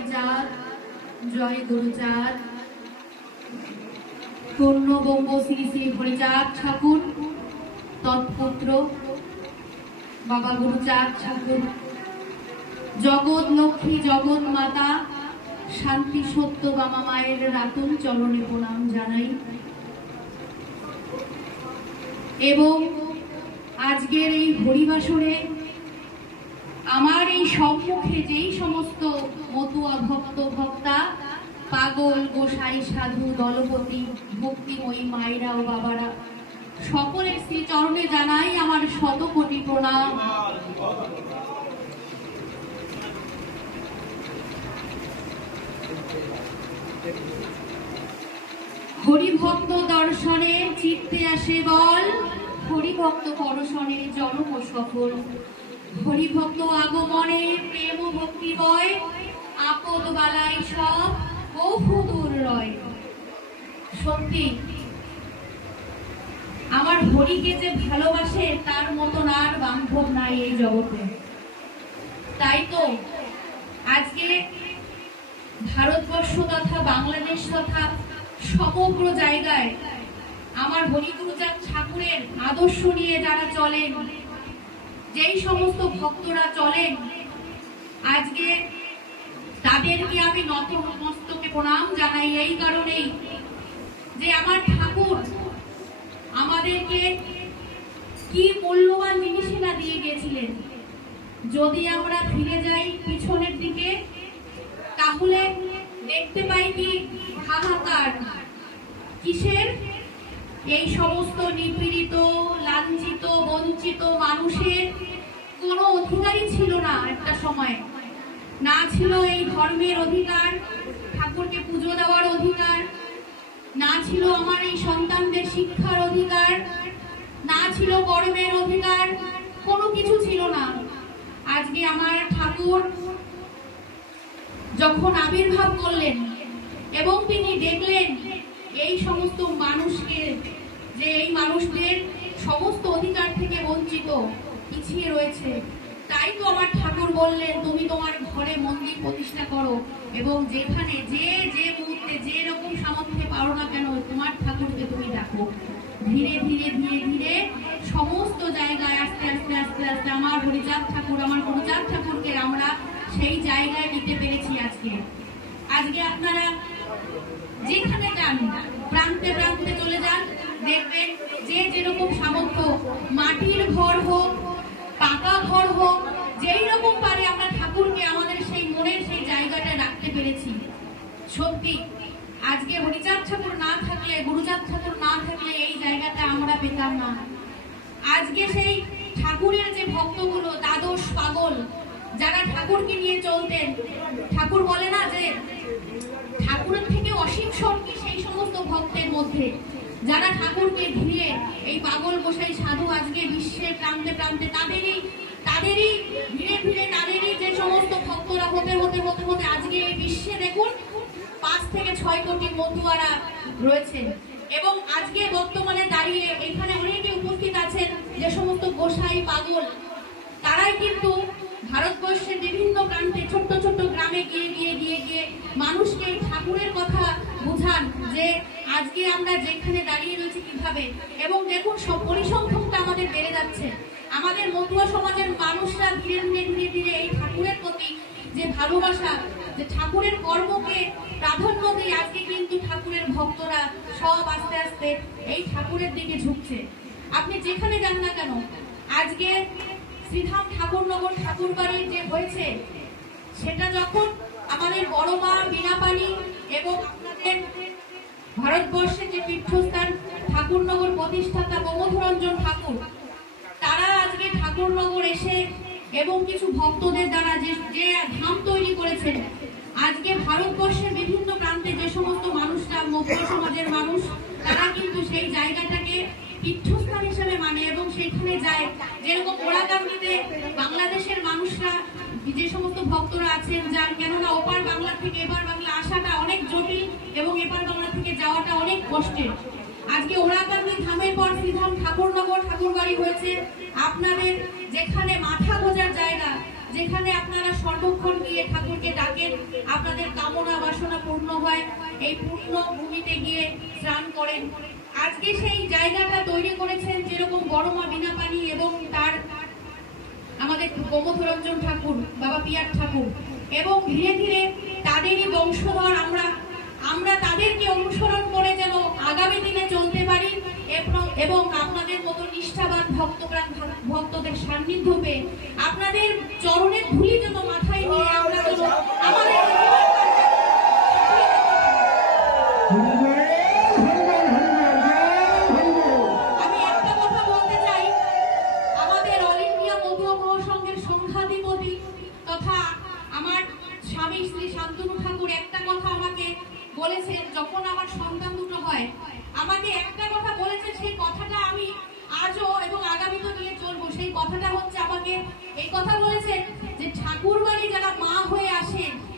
হরিচাঁদ জয় গুরুচাঁদ পূর্ণবঙ্গ শ্রী শ্রী হরিচাঁদ ঠাকুর তৎপুত্র বাবা গুরুচাঁদ ঠাকুর জগৎ লক্ষ্মী জগৎ মাতা শান্তি সত্য বাবা মায়ের রাতন চরণে প্রণাম জানাই এবং আজকের এই হরিবাসরে আমার এই সম্মুখে যেই সমস্ত মতুয়া ভক্ত ভক্তা পাগল গোসাই সাধু দলপতি ভক্তিময়ী মায়েরা ও বাবারা সকলের শ্রীচরণে জানাই আমার শত কোটি প্রণাম হরিভক্ত দর্শনে চিত্তে আসে বল হরিভক্ত পরশনে জনক সফল হরিভক্ত আগমনে প্রেম ভক্তি বয় আপদ বালাই সব বহু দূর রয় সত্যি আমার হরিকে যে ভালোবাসে তার মতন আর বান্ধব নাই এই জগতে তাই তো আজকে ভারতবর্ষ তথা বাংলাদেশ তথা সমগ্র জায়গায় আমার হরিগুরুজার ঠাকুরের আদর্শ নিয়ে যারা চলেন যেই সমস্ত ভক্তরা চলেন আজকে তাদেরকে আমি নত মস্তকে প্রণাম জানাই এই কারণেই যে আমার ঠাকুর আমাদেরকে কি মূল্যবান জিনিস না দিয়ে গেছিলেন যদি আমরা ফিরে যাই পিছনের দিকে তাহলে দেখতে পাই কি হাহাকার কিসের এই সমস্ত নিপীড়িত লাঞ্ছিত বঞ্চিত মানুষের কোনো অধিকারই ছিল না একটা সময় না ছিল এই ধর্মের অধিকার ঠাকুরকে পুজো দেওয়ার অধিকার না ছিল আমার এই সন্তানদের শিক্ষার অধিকার না ছিল কর্মের অধিকার কোনো কিছু ছিল না আজকে আমার ঠাকুর যখন আবির্ভাব করলেন এবং তিনি দেখলেন এই সমস্ত মানুষকে যে এই মানুষদের সমস্ত অধিকার থেকে বঞ্চিত পিছিয়ে রয়েছে তাই তো আমার ঠাকুর বললেন তুমি তোমার ঘরে মন্দির প্রতিষ্ঠা করো এবং যেখানে যে যে মুহূর্তে যে রকম সামর্থ্যে পারো না কেন তোমার ঠাকুরকে তুমি ডাকো ধীরে ধীরে ধীরে ধীরে সমস্ত জায়গায় আস্তে আস্তে আস্তে আস্তে আমার হরিচাঁদ ঠাকুর আমার হরিচাঁদ ঠাকুরকে আমরা সেই জায়গায় নিতে পেরেছি আজকে আজকে আপনারা যেখানে যান প্রান্তে প্রান্তে চলে যান দেখবেন যে যেরকম সামর্থ্য মাটির ঘর হোক পাকা ঘর হোক যেই রকম পারে আমরা ঠাকুরকে আমাদের সেই মনের সেই জায়গাটা রাখতে পেরেছি সত্যি আজকে হরিচাঁদ ঠাকুর না থাকলে গুরুচাঁদ ঠাকুর না থাকলে এই জায়গাটা আমরা পেতাম না আজকে সেই ঠাকুরের যে ভক্তগুলো দ্বাদশ পাগল যারা ঠাকুরকে নিয়ে চলতেন ঠাকুর বলে না যে মধ্যে যারা ঠাকুরকে ঘিরে এই পাগল বসাই সাধু আজকে বিশ্বের প্রান্তে প্রান্তে তাদেরই তাদেরই ধীরে ধীরে তাদেরই যে সমস্ত ভক্তরা হতে হতে হতে হতে আজকে এই বিশ্বে দেখুন পাঁচ থেকে ছয় কোটি মধুয়ারা রয়েছে এবং আজকে বর্তমানে দাঁড়িয়ে এখানে অনেকে উপস্থিত আছেন যে সমস্ত গোসাই পাগল তারাই কিন্তু ভারতবর্ষের বিভিন্ন প্রান্তে ছোট্ট ছোট্ট গ্রামে গিয়ে গিয়ে গিয়ে গিয়ে মানুষকে ঠাকুরের কথা বুঝান যে আজকে আমরা যেখানে দাঁড়িয়ে রয়েছি কিভাবে এবং দেখুন পরিসংখ্যানটা আমাদের বেড়ে যাচ্ছে আমাদের মতুয়া সমাজের মানুষরা ধীরে ধীরে ধীরে ধীরে এই ঠাকুরের প্রতি যে ভালোবাসা যে ঠাকুরের কর্মকে প্রাধান্য দিয়ে আজকে কিন্তু ঠাকুরের ভক্তরা সব আস্তে আস্তে এই ঠাকুরের দিকে ঝুঁকছে আপনি যেখানে যান না কেন আজকে শ্রীধাম ঠাকুরনগর ঠাকুর বাড়ির যে হয়েছে সেটা যখন আমাদের বড় মা বিনাপানি ভারতবর্ষে যে তীর্থস্থান ঠাকুরনগর প্রতিষ্ঠাতা প্রমোধরঞ্জন ঠাকুর তারা আজকে ঠাকুরনগর এসে এবং কিছু ভক্তদের দ্বারা যে যে ধাম তৈরি করেছেন আজকে ভারতবর্ষের বিভিন্ন প্রান্তে যে সমস্ত মানুষরা মধ্য সমাজের মানুষ তারা কিন্তু সেই জায়গাটাকে তীর্থস্থান হিসেবে মানে এবং সেখানে যায় যেরকম ওরাকান্দিতে বাংলাদেশের মানুষরা যে সমস্ত ভক্তরা আছেন যান কেননা ওপার বাংলা থেকে এপার বাংলা আসাটা অনেক জটিল এবং এপার বাংলা থেকে যাওয়াটা অনেক কষ্টের আজকে ওরাকান্দি ধামের পর শ্রীধাম ঠাকুরনগর ঠাকুরবাড়ি হয়েছে আপনাদের যেখানে মাথা গোজার জায়গা যেখানে আপনারা সর্বক্ষণ গিয়ে ঠাকুরকে ডাকেন আপনাদের কামনা বাসনা পূর্ণ হয় এই পূর্ণ ভূমিতে গিয়ে স্নান করেন আজকে সেই জায়গাটা তৈরি করেছেন যেরকম বড়মা বিনা পানি আমাদের গোমধরঞ্জন ঠাকুর বাবা পিয়ার ঠাকুর এবং ধীরে ধীরে তাদেরই বংশধর আমরা আমরা তাদেরকে অনুসরণ করে যেন আগামী দিনে চলতে পারি এবং আপনাদের মতো নিষ্ঠাবান ভক্তপ্রাণ ভক্তদের সান্নিধ্য পেয়ে আপনাদের চরণের ধুলি যেন মাথায় নিয়ে আমরা যেন আমাদের বলেছেন যখন আমার সন্তান দুটো হয় আমাকে একটা কথা বলেছে সেই কথাটা আমি আজও এবং আগামীতে নিয়ে চলবো সেই কথাটা হচ্ছে আমাকে এই কথা বলেছেন যে ঠাকুর বাড়ি যারা মা হয়ে আসেন